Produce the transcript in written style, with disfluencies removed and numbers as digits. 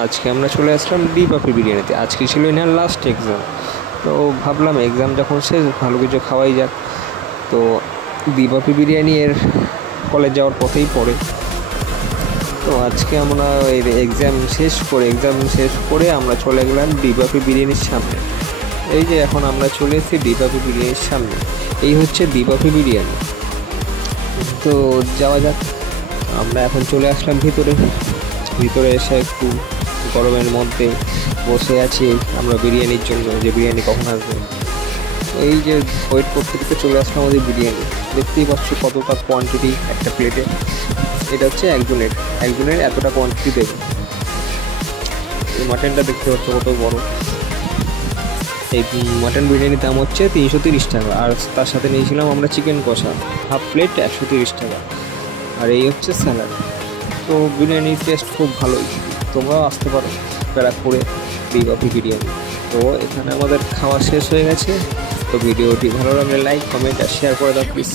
আজকে আমরা চলে আসলাম বি বাপি বিরিয়ানিতে। আজকে ছিল এনার লাস্ট এক্সাম, তো ভাবলাম এক্সাম যখন শেষ ভালো কিছু খাওয়াই যাক। তো বি বাপি বিরিয়ানি এর কলেজ যাওয়ার পথেই পড়ে। তো আজকে আমরা এক্সাম শেষ করে আমরা চলে গেলাম বি বাপি বিরিয়ানির সামনে। এই যে এখন আমরা চলে এসেছি বি বাপি বিরিয়ানির সামনে, এই হচ্ছে বি বাপি বিরিয়ানি। তো যাওয়া যাক। আমরা এখন চলে আসলাম ভিতরে এসে একটু গরমের মধ্যে বসে আছি আমরা বিরিয়ানির জন্য, যে বিরিয়ানি কখন আসবে। এই যে ওয়েট করতে করতে চলে আসলাম আমাদের বিরিয়ানি। দেখতেই পাচ্ছ কতটা কোয়ান্টিটি একটা প্লেটে। এটা হচ্ছে একজনের এতটা কোয়ান্টিটি দেবে। এই মাটনটা দেখতে পাচ্ছ কত বড়। এই মাটন বিরিয়ানির দাম হচ্ছে 330 টাকা, আর তার সাথে নিয়েছিলাম আমরা চিকেন কষা হাফ প্লেট 130 টাকা, আর এই হচ্ছে স্যালাড। তো বিরিয়ানির টেস্ট খুব ভালোই, তোমরাও আসতে পারো ব্যারাকপুরে বি বাপি বিরিয়ানি। তো এখানে আমাদের খাওয়া শেষ হয়ে গেছে। তো ভিডিওটি ভালো লাগলে লাইক, কমেন্ট আর শেয়ার করে দাও প্লিজ।